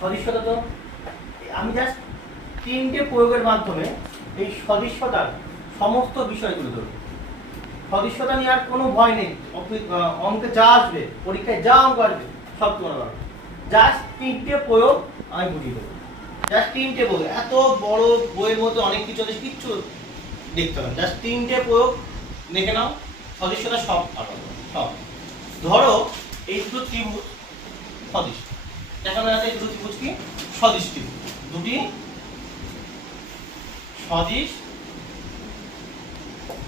সদৃশ্যতা তো আমি জাস্ট তিনটে প্রয়োগের মাধ্যমে এই সদৃশ্যতার সমস্ত বিষয় তুলে ধরব। সদৃশ্যতা নিয়ে আর কোনো ভয় নেই, অঙ্কে যা আসবে, পরীক্ষায় যা অঙ্ক আসবে সব তোমার পারবে। জাস্ট তিনটে প্রয়োগ আমি বুঝিয়ে দেবো, জাস্ট তিনটে প্রয়োগ। এত বড় বইয়ের মধ্যে অনেক কিছু আছে, কিচ্ছু দেখতে হবে, জাস্ট তিনটে প্রয়োগ দেখে নাও, সদৃশ্যতা সব পারবে সব। ধরো এই দুটো ত্রিভুজ সদৃশ, দেখানো যাচ্ছে এই দুটো ত্রিভুজ কি সদৃশ ত্রিভুজ, দুটি সদৃশ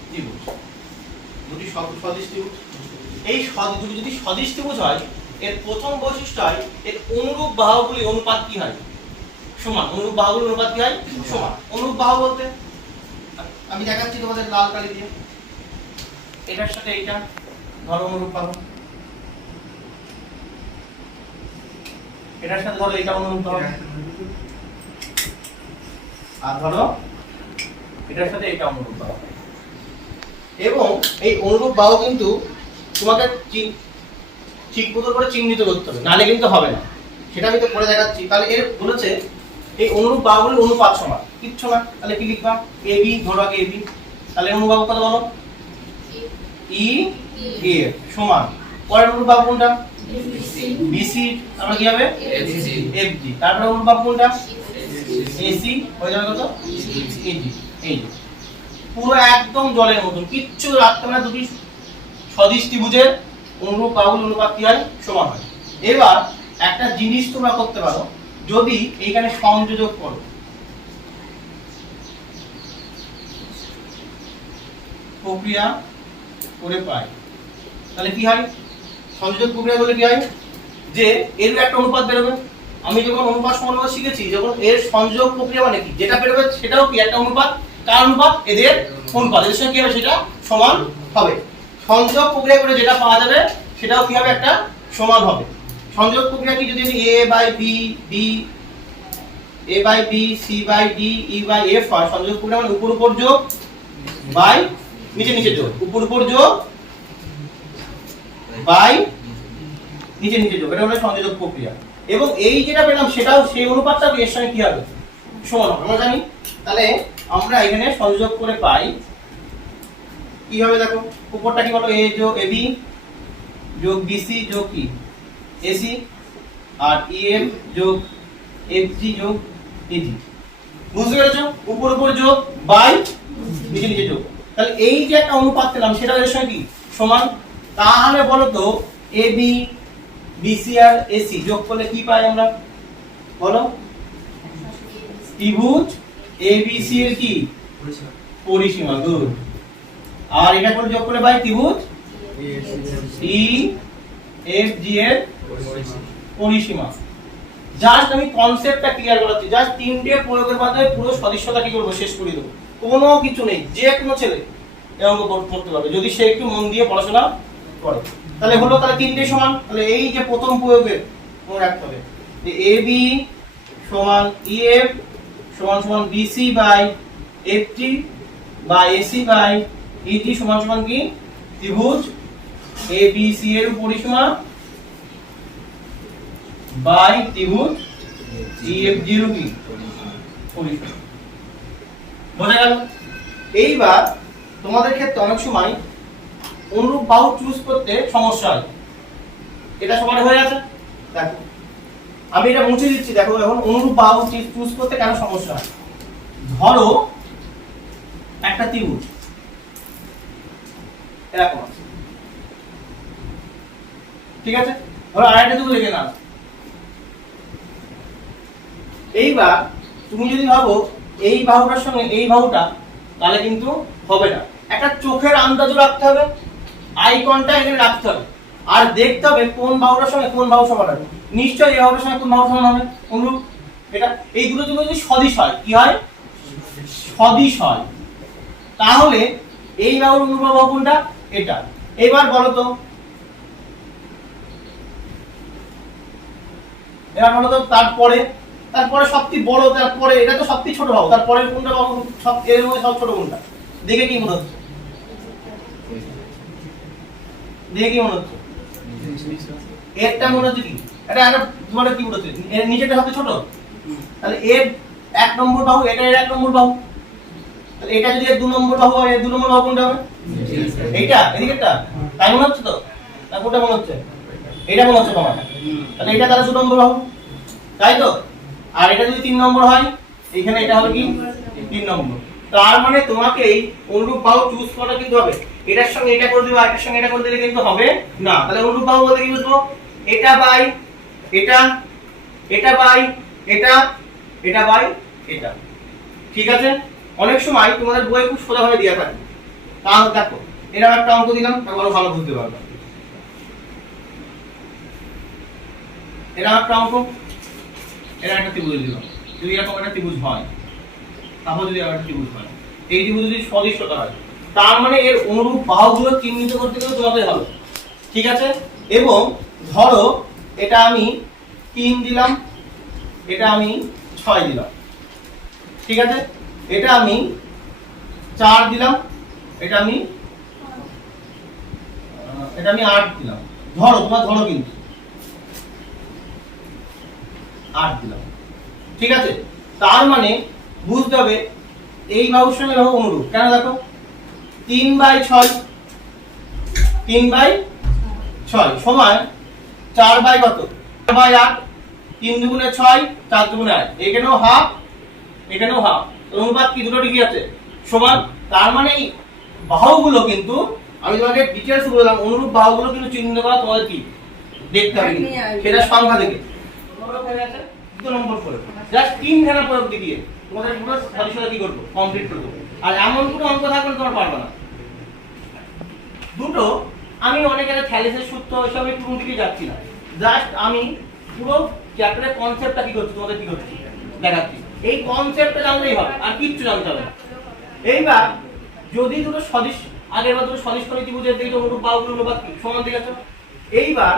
ত্রিভুজ, দুটি সদৃশ ত্রিভুজ। এই দুটি যদি সদৃশ ত্রিভুজ হয়, এর প্রথম বৈশিষ্ট্য হয় এর অনুরূপ বাহুগুলির অনুপাত কি হয়? সমান। অনুরূপ বাহুগুলির অনুপাত কি হয়? সমান। অনুরূপ বাহু বলতে আমি দেখাচ্ছি তোমাদের লাল কালি দিয়ে, এটার সাথে এইটা ধরো অনুরূপ বাহু, এটার সাথে ধরো এটা অনুরূপ বাহু, আর ধরো এটার সাথে এটা অনুরূপ বাহু। এবং এই অনুরূপ বাহু কিন্তু তোমাকে ঠিক মতো করে চিহ্নিত করতে হবে, নাহলে কিন্তু হবে না, সেটা আমি তো পরে দেখাচ্ছি। তাহলে এর বলেছে এই অনুরূপ বাহুগুলির অনুপাত সমান, কিচ্ছু না, তাহলে কি লিখবা? এবি, ধরো আগে এবি, তাহলে অনুরূপ বাহু কত বলো? ই এ সমান পরের অনুরূপ বাহু কোনটা? বিসি, তারপরে কি হবে? এফজি, তারপরে অনুরূপ বাহু কোনটা? এসি, হয়ে যাবে কত? এডি। এই পুরো একদম জলের মতন, কিচ্ছু রাখতে হবে না, দুটি সদৃশ ত্রিভুজের অনুরূপ বাহুর অনুপাত কি হয়? সমান হয়। এবার একটা জিনিস তোমরা করতে পারো, যদি এইখানে সংযোজক করো, প্রক্রিয়া করে পাই, তাহলে কি হয়? সংযোজক প্রক্রিয়া করলে কি হয়? যে এর একটা অনুপাত বেরোবে। আমি যখন অনুপাত সমানুপাত শিখেছি, যখন এর সংযোজক প্রক্রিয়া মানে কি, যেটা বেরোবে সেটাও কি একটা অনুপাত। কার অনুপাত? এদের অনুপাত, এদের সঙ্গে কি হবে? সেটা সমান হবে। সংযোগ প্রক্রিয়া করে যেটা পাওয়া যাবে সেটাও কি হবে? একটা সমান হবে। সংযোগ প্রক্রিয়া কি? যদি আমি a by b d a by b c by d e by f হয়, সংযোগ প্রক্রিয়া মানে উপর উপর যোগ বাই নিচে নিচে যোগ, উপর উপর যোগ বাই নিচে নিচে যোগ, এটা হলো সংযোজক প্রক্রিয়া। এবং এই যেটা পেলাম সেটাও সেই অনুপাতটা এর সঙ্গে কি হবে? সমান হবে, আমরা জানি। তাহলে আমরা এখানে সংযোগ করে পাই কি হবে? দেখো উপরটা কি বলো? a যোগ ab যোগ bc যোগ কি ac, আর ef যোগ fg যোগ eg। বুঝতে পেরেছো? উপর উপর যোগ বাই নিচে নিচে যোগ। তাহলে এই যে একটা অনুপাত পেলাম সেটা এর সঙ্গে কি সমান। তাহলে বলো তো ab bc আর ac যোগ করলে কি পাই আমরা? বলো। ত্রিভুজ abc এর কি পরিসীমা। গুড। আর এটা করে যোগ করে পাই ত্রিভুজ EFG এর পরিসীমা। জাস্ট আমি কনসেপ্টটা ক্লিয়ার করাচ্ছি, জাস্ট তিনটে প্রয়োগের মাধ্যমে পুরো সদৃশ্যতা কি করব? শেষ করে দেব। কোনো কিছু নেই, যে কোনো ছেলে এই অঙ্ক করতে পারবে যদি সে একটু মন দিয়ে পড়াশোনা করে। তাহলে হলো, তাহলে তিনটে সমান। তাহলে এই যে প্রথম প্রয়োগের মনে রাখতে হবে যে AB সমান EF সমান সমান BC বাই FG বা AC বাই EG সমান সমান কি ত্রিভুজ ABC এর পরিসীমা বাই ত্রিভুজ EFG এর কি পরিসীমা। বোঝা গেল? এইবার তোমাদের ক্ষেত্রে অনেক সময় অনুরূপ বাহু চুজ করতে সমস্যা হয়। এটা সবার হয়ে আছে? দেখো আমি এটা মুছে দিচ্ছি। দেখো এখন অনুরূপ বাহু চুজ করতে কেন সমস্যা হয়। ধরো একটা ত্রিভুজ এরকম আছে, ঠিক আছে? ধরো আরেকটা ত্রিভুজ এখানে আছে। এইবার তুমি যদি ভাবো এই বাহুটার সঙ্গে এই বাহুটা, তাহলে কিন্তু হবে না। একটা চোখের আন্দাজও রাখতে হবে, আই কন্টাক্ট এখানে রাখতে হবে, আর দেখতে হবে কোন বাহুটার সঙ্গে কোন বাহু সমান হবে। নিশ্চয়ই এই বাহুটার সঙ্গে কোন বাহু সমান হবে? অনুরূপ। এটা এই দুটো যদি সদিশ হয়, কি হয়? সদিশ হয়। তাহলে এই বাহুর অনুরূপ বাহু কোনটা? এটা। এবার বলো তো, তারপরে সবচেয়ে বড়, তারপরে এটা তো সবচেয়ে ছোট বাহু, তারপরে কোনটা বাহু? সব এর মধ্যে সব ছোট কোনটা? দেখে কি মনে হচ্ছে? দেখে কি মনে হচ্ছে? এরটা মনে হচ্ছে কি এটা একটা তোমার ত্রিভুজ আছে, এর নিচেটা হবে ছোট, তাহলে এর 1 নম্বর বাহু, এটা এর 1 নম্বর বাহু, তাহলে এটা যদি এর 2 নম্বর বাহু হয়, এর 2 নম্বর বাহু কোনটা হবে? এইটা, এদিকেরটা। তাই মনে হচ্ছে তো? না কোনটা মনে হচ্ছে? এটা মনে হচ্ছে তোমার। তাহলে এটা তাহলে 2 নম্বর বাহু, তাই তো? আর এটা যদি 3 নম্বর হয়, এখানে এটা হবে কি 3 নম্বর। তার মানে তোমাকে এই অনুরূপ বাহু চুজ করা কিন্তু হবে। এটার সঙ্গে এটা করে দিবা, এটার সঙ্গে এটা করে দিলে কিন্তু হবে না। তাহলে অনুরূপ বাহু বলতে কি বুঝবো? এটা বাই এটা, এটা বাই এটা, এটা বাই এটা। ঠিক আছে? অনেক সময় তোমাদের বইয়ে খুব সোজাভাবে দেয়া থাকে। তাহলে দেখো, এরকম একটা অঙ্ক দিলাম, তাহলে ভালো বুঝতে পারবে। এরকম একটা অঙ্ক, এরকম একটা ত্রিভুজ দিলাম। যদি এরকম একটা ত্রিভুজ হয়, তারপর যদি আবার ত্রিভুজ হয়, এই ত্রিভুজ যদি সদৃশ্যতা হয়, তার মানে এর অনুরূপ বাহুগুলো চিহ্নিত করতে গেলে তোমাদের হবে। ঠিক আছে? এবং ধরো এটা আমি 3 দিলাম, এটা আমি 6 দিলাম। ঠিক আছে? এটা আমি 4 দিলাম, এটা আমি 8 দিলাম। ধরো, তোমার ধরো কিন্তু 8 দিলাম। ঠিক আছে? তার মানে বুঝতে হবে এই বাহুর সঙ্গে বাহু অনুরূপ। কেন দেখো, 3/6, 3/6 সমান 4/, কত 4/8, 3 দুগুণে 6, 4 দুগুণে 8, এখানেও হাফ, এখানেও হাফ। অনুপাত কি দুটো ডিগ্রি আছে সমান। তার মানে এই বাহুগুলো কিন্তু, আমি তোমাকে ডিটেইলস বললাম, অনুরূপ বাহুগুলো কিন্তু চিহ্নিত করা তোমাদের কি দেখতে হবে, সেটা সংখ্যা থেকে। দুটো নম্বর করে জাস্ট 3 ধারা প্রয়োগ দিয়ে তোমাদের পুরো সদস্যতা কি করব, কমপ্লিট করব। আর এমন কোনো অঙ্ক থাকবে না তোমরা পারবে না। দুটো আমি অনেক একটা থ্যালিসের সূত্র এসব একটু দিকে যাচ্ছি না, জাস্ট আমি পুরো চ্যাপ্টারের কনসেপ্টটা কি করছি তোমাদের কি করছি দেখাচ্ছি। এই কনসেপ্টটা জানলেই হবে, আর কিচ্ছু জানতে হবে না। এইবার যদি দুটো সদৃশ, আগের বার দুটো সদৃশ কোণী ত্রিভুজের দিকে অনুরূপ বাহুগুলো অনুপাত কি সমান, ঠিক আছে? এইবার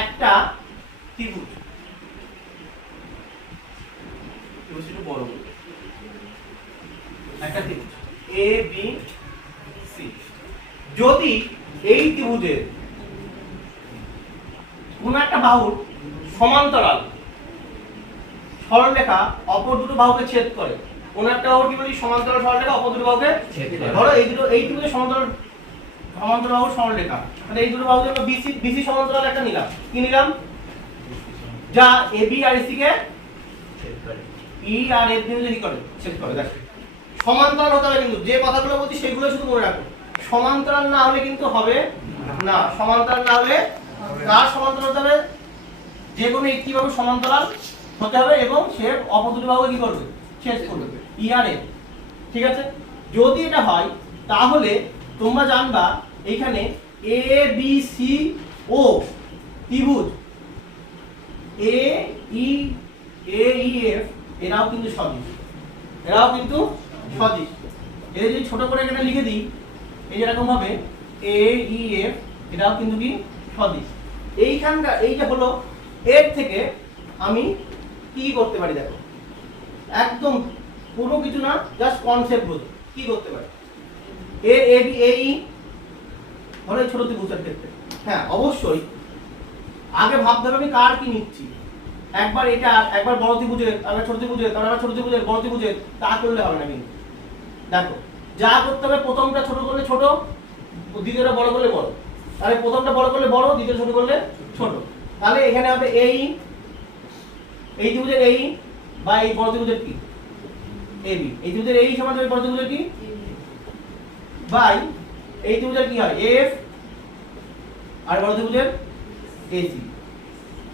একটা ত্রিভুজ, ত্রিভুজটা বড় বড় একটা ত্রিভুজ এ বি সি, যদি এই ত্রিভুজের কোন একটা বাহুর সমান্তরাল সরলরেখা অপর দুটো বাহুকে ছেদ করে, কোন একটা বাহুর কি বলি সমান্তরাল সরলরেখা অপর দুটো বাহুকে ছেদ করে। ধরো এই ত্রিভুজের সমান্তরাল বাহুর সরলরেখা, মানে এই দুটো বাহুকে আমরা বিসি সমান্তরাল একটা নিলাম। কি নিলাম? যা এবি আর এসি কে ছেদ করে, ই আর এফ বিন্দু কি করে ছেদ করে। দেখো, সমান্তরাল হতে হবে কিন্তু, যে কথাগুলো বলছি সেগুলো শুধু মনে রাখো। সমান্তরাল না হলে কিন্তু হবে না। সমান্তরাল না হলে কার সমান্তরাল হতে হবে? যে কোনো একটি বাহু সমান্তরাল হতে হবে এবং সে অপর দুটি বাহুকে কি করবে, ছেদ করবে, ই আর এফ। ঠিক আছে? যদি এটা হয় তাহলে তোমরা জানবা এখানে এ বি সি ও ত্রিভুজ এ ই এফ এরাও কিন্তু সদৃশ, এরাও কিন্তু সদৃশ। এদের যদি ছোট করে এখানে লিখে দিই, এই যেরকম ভাবে এ ই এফ এটাও কিন্তু কি সদৃশ। এইখানকার এই যে হলো, এর থেকে আমি কি করতে পারি দেখো, একদম পুরো কিছু না, জাস্ট কনসেপ্ট বুঝো কি করতে পারি। এ বি এ ই হলো ছোট ত্রিভুজের ক্ষেত্রে। হ্যাঁ, অবশ্যই আগে ভাবতে হবে আমি কার কি নিচ্ছি। একবার এটা, একবার বড় ত্রিভুজের, আবার ছোট ত্রিভুজের, তারপর ছোট ত্রিভুজের, বড় ত্রিভুজের, তা করলে হবে না কিন্তু। দেখো, যা করতে হবে প্রথমটা ছোট করলে ছোট, দ্বিতীয়টা বড় করলে বড়। তাহলে প্রথমটা বড় করলে বড়, দ্বিতীয়টা ছোট করলে ছোট। তাহলে এখানে হবে এই ত্রিভুজের এই বা এই বড় ত্রিভুজের কি এবি, এই ত্রিভুজের এই সমান হবে বড় ত্রিভুজের কি বাই এই ত্রিভুজের কি হয় এফ আর বড় ত্রিভুজের এসি।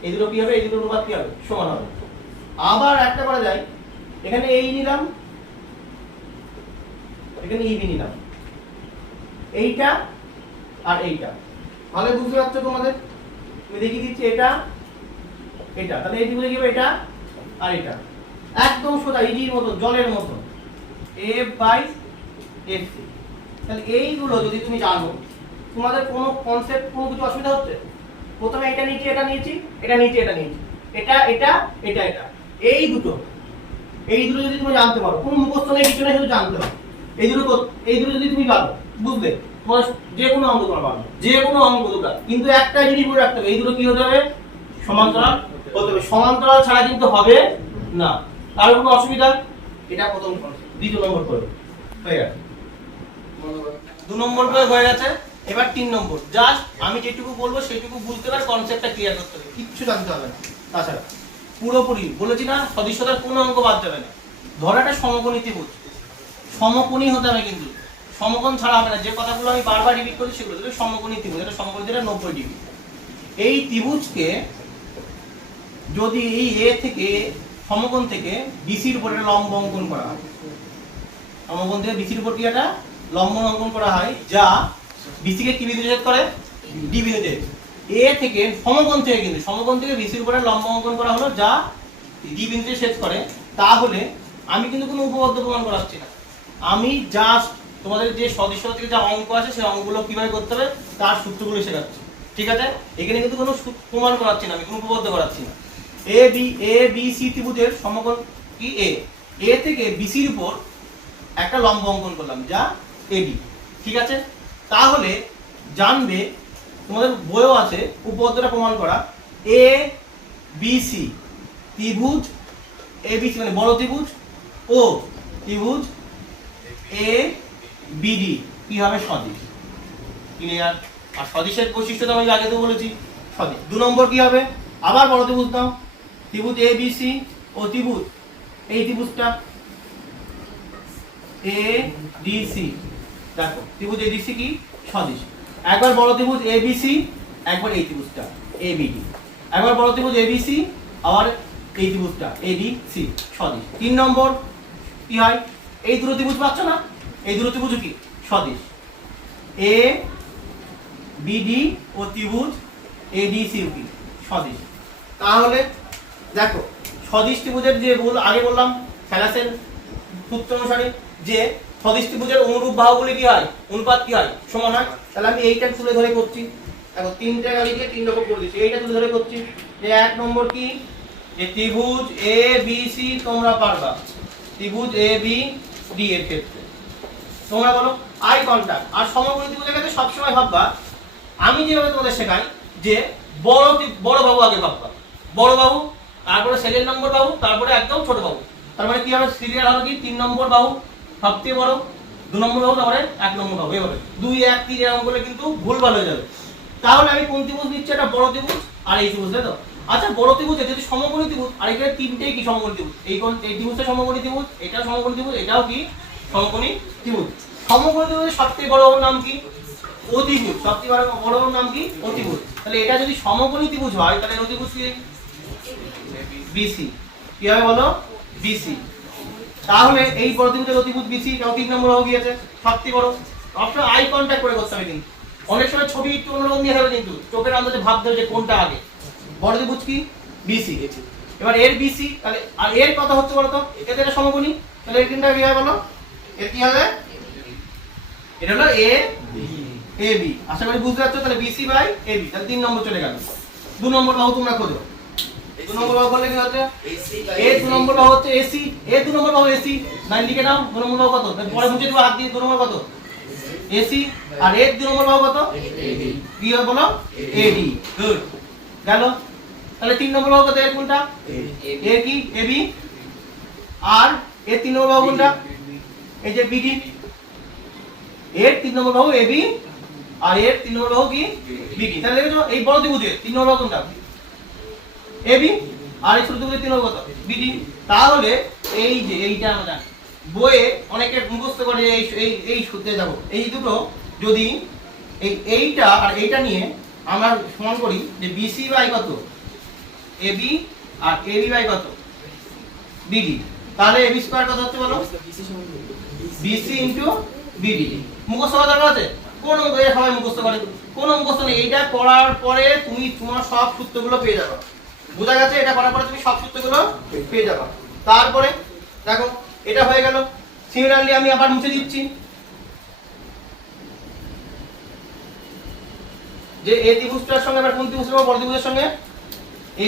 এই দুটো কি হবে, এই দুটো অনুপাত কি হবে, সমান হবে। আবার একটা করা যায়, এখানে এই নিলাম, এখানে ইবি নিলাম, এইটা আর এইটা। তাহলে বুঝতে পারছো তোমাদের, আমি দেখিয়ে দিচ্ছি এটা এটা, তাহলে এই ত্রিভুজে কি হবে এটা আর এটা, একদম সোজা ইজির মতো, জলের মতো, এফ বাই এফ সি। তাহলে এইগুলো যদি তুমি জানো, তোমাদের কোনো কনসেপ্ট কোনো কিছু অসুবিধা হচ্ছে? প্রথমে এটা নিচে এটা নিয়েছি, এটা নিচে এটা নিয়েছি, এটা এটা এটা এটা, এই দুটো যদি তুমি জানতে পারো, কোনো মুখস্থ নেই কিছু নেই, শুধু জানতে হবে। এই দুটো যদি তুমি পারো, বুঝলে তোমার যে কোনো অঙ্ক তোমার পারবে, যে কোনো অঙ্ক দুটো। কিন্তু একটা জিনিস মনে রাখতে হবে, এই দুটো কি হতে হবে, সমান্তরাল হতে হবে, সমান্তরাল ছাড়া কিন্তু হবে না। তার কোনো অসুবিধা? এটা প্রথম কনসেপ্ট। দ্বিতীয় নম্বর করে হয়ে গেছে, 2 নম্বর করে হয়ে গেছে। এবার 3 নম্বর, জাস্ট আমি যেটুকু বলবো সেটুকু বুঝতে পার, কনসেপ্টটা ক্লিয়ার করতে হবে, কিচ্ছু জানতে হবে না। তাছাড়া পুরোপুরি বলেছি না, সদিচ্ছতার কোনো অঙ্ক বাদ যাবে না। ধরো একটা সমকোণী ত্রিভুজ, সমকোণী হতে হবে কিন্তু, সমকোণ ছাড়া হবে না। যে কথাগুলো আমি বারবার রিপিট করছি সেগুলো সমকোণী ত্রিভুজ, এটা সমকোণী, এটা 90 ডিগ্রি। এই ত্রিভুজকে যদি এই এ থেকে সমকোণ থেকে বিসির উপর একটা লম্ব অঙ্কন করা হয়, সমকোণ থেকে বিসির উপর কি একটা লম্ব অঙ্কন করা হয়, যা বিসিকে কি বিন্দুতে ছেদ করে? ডি বিন্দুতে। এ থেকে সমকোণ থেকে, কিন্তু সমকোণ থেকে বিসির উপরে লম্ব অঙ্কন করা হলো যা ডি বিন্দুতে ছেদ করে, তাহলে আমি কিন্তু কোনো উপপাদ্য প্রমাণ করাচ্ছি না, আমি জাস্ট তোমাদের যে সদস্যতা থেকে যা অঙ্ক আছে সেই অঙ্কগুলো কিভাবে করতে হবে তার সূত্রগুলো শেখাচ্ছি, ঠিক আছে? এখানে কিন্তু কোনো প্রমাণ করাচ্ছি না, আমি কোনো উপপাদ্য করাচ্ছি না। এ বি সি ত্রিভুজের সমকোণ কি এ থেকে বিসির উপর একটা লম্ব অঙ্কন করলাম যা এবি, ঠিক আছে? তাহলে জানবে, তোমাদের বইও আছে উপপাদ্যটা প্রমাণ করা, এ বি সি ত্রিভুজ এ বি সি মানে বড় ত্রিভুজ ও ত্রিভুজ এ বিডি কি হবে? সদিশ। ক্লিয়ার? আর সদিশের বৈশিষ্ট্য তো আমি আগে তো বলেছি, সদিশ। 2 নম্বর কি হবে? আবার বড় ত্রিভুজ নাও, ত্রিভুজ এ বি সি ও ত্রিভুজ এই ত্রিভুজটা এ ডি সি, দেখো ত্রিভুজ এ ডি সি কি? সদিশ। একবার বড় ত্রিভুজ এ বি সি, একবার এই ত্রিভুজটা এ বি ডি, একবার বড় ত্রিভুজ এ বি সি, আবার এই ত্রিভুজটা এ ডি সি, সদিশ। 3 নম্বর কি হয়? এই দুটো ত্রিভুজ পাচ্ছ না, এই দুটো ত্রিভুজ কি? সদিশ। এ বি ডি ও ত্রিভুজ এ ডি সি কি? সদিশ। তাহলে দেখো সদিশ ত্রিভুজের যে রুল আগে বললাম স্যালাসের সূত্র অনুসারে, যে সদিশ ত্রিভুজের অনুরূপ বাহুগুলি কি হয়? অনুপাত কি হয়? সমান হয়। তাহলে আমি এইটা তুলে ধরে করছি, দেখো 3টা গাড়ি দিয়ে 3 রকম করে দিচ্ছি, এইটা তুলে ধরে করছি। যে 1 নম্বর কি? যে ত্রিভুজ এ বি সি তোমরা পারবা, ত্রিভুজ এ বি ডি এর ক্ষেত্রে তোমরা বলো আই কন্টাক্ট। আর সমকোণী ত্রিভুজের ক্ষেত্রে সবসময় ভাববা, আমি যেভাবে তোমাদের শেখাই, যে বড় বাহু আগে ভাববা, বড় বাহু, তারপরে সেকেন্ড নম্বর বাহু, তারপরে একদম ছোট বাহু। তার মানে কি হবে? সিরিয়াল হবে কি? 3 নম্বর বাহু সবচেয়ে বড়, 2 নম্বর বাহু, তারপরে 1 নম্বর বাহু, এভাবে 2 1 3 এরকম করলে কিন্তু ভুলভাল হয়ে যাবে। তাহলে আমি কোন ত্রিভুজ নিচ্ছি? একটা বড় ত্রিভুজ আর এই ত্রিভুজ, তাই তো? আচ্ছা, বড় ত্রিভুজে যদি সমকোণী ত্রিভুজ, আর এখানে তিনটেই কি সমকোণী ত্রিভুজ, এই ত্রিভুজটা সমকোণী ত্রিভুজ, এটাও সমকোণী ত্রিভুজ, এটাও কি সমকোণী ত্রিভুজ। সমকোণী ত্রিভুজের সবচেয়ে বড় নাম কি? অতিভুজ। সবচেয়ে বড় নাম কি? অতিভুজ। তাহলে এটা যদি সমকোণী ত্রিভুজ হয়, তাহলে অতিভুজ কি? বিসি। কি হবে বলো? বিসি। তাহলে এই বড় ত্রিভুজের অতিভুজ বিসি, এটাও 3 নম্বর হয়ে গিয়েছে, সবচেয়ে বড়। অবশ্যই আই কন্টাক্ট করে করতে হবে, কিন্তু অনেক সময় ছবি একটু অন্যরকম দিয়ে হবে, কিন্তু চোখের আন্দাজে ভাবতে হবে যে কোনটা আগে। বড় ত্রিভুজ কি? বিসি। এবার এর বিসি, তাহলে আর এর কথা হচ্ছে বলো তো, এটা এটা সমকোণী, তাহলে এর তিনটা কি হয় বলো? এর কি হবে? এটা হলো এ এ বি। আশা করি বুঝতে পারছো। তাহলে বিসি বাই এ বি, তাহলে 3 নম্বর চলে গেল। 2 নম্বর বাহু তোমরা খোঁজো। 2 নম্বর বাহু করলে কি হচ্ছে? এ 2 নম্বর বাহু হচ্ছে এসি, এ 2 নম্বর বাহু এসি, লাইন লিখে নাও। 2 নম্বর বাহু কত? পরে মুছে দিবা হাত দিয়ে। 2 নম্বর কত? এসি। আর এর 2 নম্বর বাহু কত? এডি। কি হবে বলো? এডি। গুড, গেল। তাহলে 3 নম্বর বাহু কত? এর কোনটা? এর কি? এবি। আর এর 3 নম্বর বাহু কোনটা? এই যে বিডি। এর 3 নম্বর বাহু এবি, আর এর 3 নম্বর বাহু কি? বিডি। তাহলে দেখো এই বড় ত্রিভুজের 3 নম্বর বাহু কোনটা? এবি। আর এই ছোট ত্রিভুজের 3 নম্বর কত? বিডি। তাহলে এই যে এইটা আমরা জানি, বইয়ে অনেকে মুখস্থ করে এই এই এই সূত্রে যাবো, এই দুটো যদি এইটা আর এইটা নিয়ে আমরা সমান করি, যে বিসি বাই কত? এবি, আর এবি বাই কত? বিডি। তাহলে এবি স্কয়ার কত হচ্ছে বলো? BC into BD. মুখস্থ করার দরকার আছে? কোন অঙ্ক এটা সবাই মুখস্থ করে? কোন মুখস্থ নেই। এইটা করার পরে তুমি তোমার সব সূত্রগুলো পেয়ে যাবে। বোঝা গেছে? এটা করার পরে তুমি সব সূত্রগুলো পেয়ে যাবে। তারপরে দেখো এটা হয়ে গেল। সিমিলারলি আমি আবার মুছে দিচ্ছি, যে এ ত্রিভুজটার সঙ্গে আবার কোন ত্রিভুজ নেব? বড় ত্রিভুজের সঙ্গে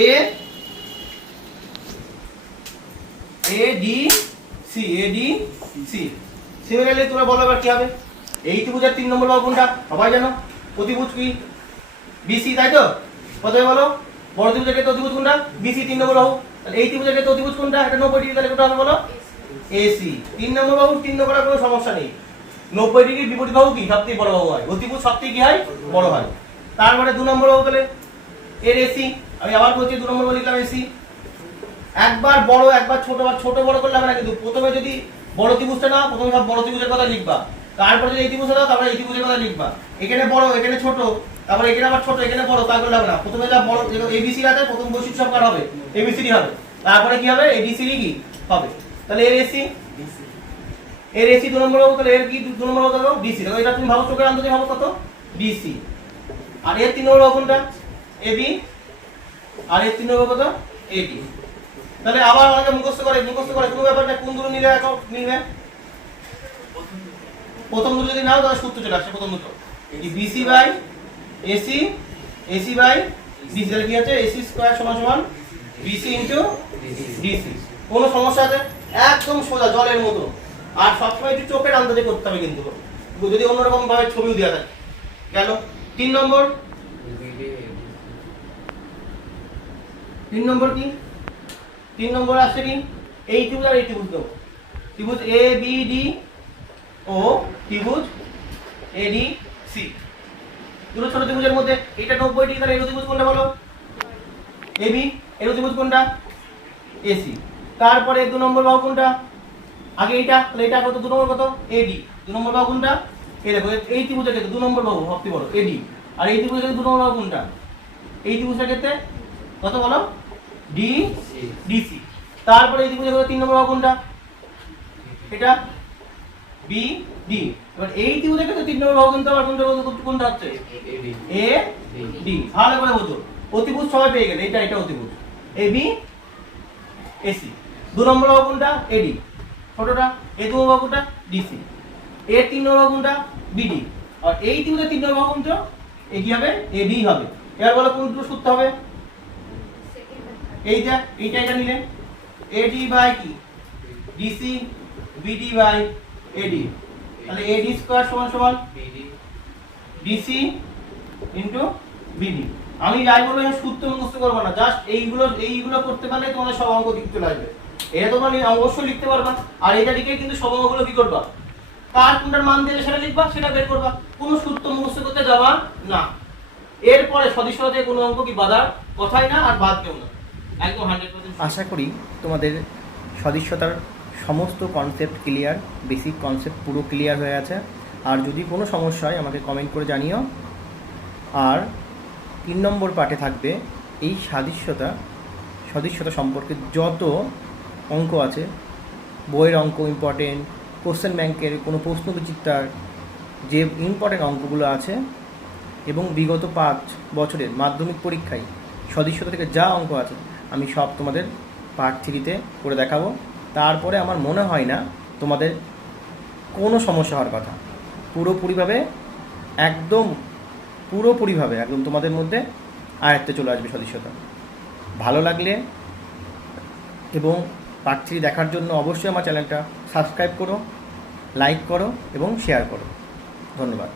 A D C, A D C. Similarly তোমরা বলো এবার কি হবে? এই ত্রিভুজের 3 নম্বর বাহু কোনটা? সবাই জানো, অতিভুজ কি? বিসি, তাই তো? কত বলো? বড় ত্রিভুজের ক্ষেত্রে অতিভুজ কোনটা? বিসি 3 নম্বর বাহু। তাহলে এই ত্রিভুজের ক্ষেত্রে অতিভুজ কোনটা? এটা 90 ডিগ্রি, তাহলে কোনটা হবে বলো? এসি। 3 নম্বর বাহু 3 করার কোনো সমস্যা নেই। 90 ডিগ্রির বিপরীত বাহু কি সবথেকে বড় বাহু হয়, অতিভুজ সবথেকে কি হয়? বড় হয়। তারপরে 2 নম্বর বাহু তাহলে এর এসি, আমি আবার বলছি 2 নম্বর বাহু লিখলাম এসি। একবার বড় একবার ছোট, আর ছোট বড় করলে হবে না কিন্তু। প্রথমে যদি বড় ত্রিভুজটা নাও, প্রথমে সব বড় ত্রিভুজের কথা লিখবা, তারপরে যদি এই ত্রিভুজটা নাও তারপরে এই ত্রিভুজের কথা লিখবা। এখানে বড় এখানে ছোট, তারপরে এখানে আবার ছোট এখানে বড়, তা করলে হবে না। প্রথমে যা বড় এবিসি আছে, প্রথম বৈশিষ্ট্য সব কার হবে? এবিসিডি হবে। তারপরে কি হবে? এডিসিডি কি হবে। তাহলে এর এসি, এর এসি 2 নম্বর বাহু, তাহলে এর কি 2 নম্বর বাহু কত? ডিসি। তাহলে এটা তুমি ভাবো চোখের আন্দাজে ভাবো কত? ডিসি। আর এর 3 নম্বর বাহু কোনটা? এবি। আর এর 3 নম্বর কত? এডি। তাহলে আবার অনেকে মুখস্থ করে কোনো ব্যাপার না, কোন দুটো নিলে এখন মিলবে? প্রথম দুটো যদি নাও তাহলে সূত্র চলে আসে। প্রথম দুটো এই BC by AC, AC by DC, তাহলে কি আছে? এসি স্কয়ার সমান সমান বিসি ইনটু ডিসি। কোনো সমস্যা আছে? একদম সোজা জলের মতো। আর সবসময় একটু চোখের আন্দাজে করতে হবে কিন্তু, যদি অন্যরকম ভাবে ছবিও দেওয়া থাকে। গেল 3 নম্বর। 3 নম্বর কি? 3 নম্বর আসছে কি? এই ত্রিভুজ আর এই ত্রিভুজ দাও। ত্রিভুজ এ বি ডি ও ত্রিভুজ এ ডি সি, দুটো ছোট ত্রিভুজের মধ্যে এটা 90 ডিগ্রি, তাহলে এর ত্রিভুজ কোনটা বলো? এবি। এর ত্রিভুজ কোনটা? এসি। তারপরে 2 নম্বর বাহু কোনটা? আগে এইটা, তাহলে এটা কত? 2 নম্বর কত? এডি। 2 নম্বর বাহু কোনটা? এই দেখো এই ত্রিভুজের ক্ষেত্রে 2 নম্বর বাহু সবচেয়ে বড় এডি। আর এই ত্রিভুজের ক্ষেত্রে 2 নম্বর বাহু কোনটা? এই ত্রিভুজের ক্ষেত্রে কত বলো? D DC. তারপরে এই ত্রিভুজের ক্ষেত্রে 3 নম্বর বাহু কোনটা? এটা বি ডি। এবার এই ত্রিভুজের ক্ষেত্রে 3 নম্বর বাহু কিন্তু আবার কোনটা হচ্ছে? A D. ভালো করে বোঝো, অতিভুজ সবাই পেয়ে গেলে, এটা এটা অতিভুজ এ বি এসি। 2 নম্বর বাহু কোনটা? এডি ছোটটা। এই 2 নম্বর বাহু কোনটা? ডিসি। এর 3 নম্বর বাহু কোনটা? বিডি। আর এই ত্রিভুজের 3 নম্বর বাহু কোনটা? এ কি হবে? এডি হবে। এবার বলো কোন দুটো সূত্র হবে? এইটা এটা নিলে এডি বাই কি? ডিসি বিডি বাই এডি, তাহলে এডি স্কয়ার সমান সমান ডিসি ইনটু বিডি। আমি যাই বলবো এখানে সূত্র মুখস্থ করবো না, জাস্ট এইগুলো করতে পারলে তোমাদের সব অঙ্ক দিক চলে আসবে। এটা তোমরা অবশ্যই লিখতে পারবা। আর এটা লিখে কিন্তু সব অঙ্কগুলো কি করবা? কার কোনটার মান দিলে সেটা লিখবা, সেটা বের করবা। কোনো সূত্র মুখস্থ করতে যাবা না। এরপরে সদিচ্ছাতে কোনো অঙ্ক কি বাধার কথাই না, আর বাদবেও না, একদম 100%। আশা করি তোমাদের সদিচ্ছতার সমস্ত কনসেপ্ট ক্লিয়ার, বেসিক কনসেপ্ট পুরো ক্লিয়ার হয়ে আছে। আর যদি কোনো সমস্যা হয় আমাকে কমেন্ট করে জানিও। আর 3 নম্বর পার্টে থাকবে এই সদিচ্ছতা সম্পর্কে যত অঙ্ক আছে, বইয়ের অঙ্ক ইম্পর্টেন্ট, কোশ্চেন ব্যাংকের কোনো প্রশ্নবিচিত্রার যে ইম্পর্টেন্ট অঙ্কগুলো আছে, এবং বিগত 5 বছরের মাধ্যমিক পরীক্ষায় সদিচ্ছতা থেকে যা অঙ্ক আছে আমি সব তোমাদের পার্ট 3-তে করে দেখাবো। তারপরে আমার মনে হয় না তোমাদের কোনো সমস্যা হওয়ার কথা। পুরোপুরিভাবে একদম তোমাদের মধ্যে আয়ত্তে চলে আসবে সদিচ্ছতা। ভালো লাগলে এবং পার্ট 3 দেখার জন্য অবশ্যই আমার চ্যানেলটা সাবস্ক্রাইব করো, লাইক করো এবং শেয়ার করো। ধন্যবাদ।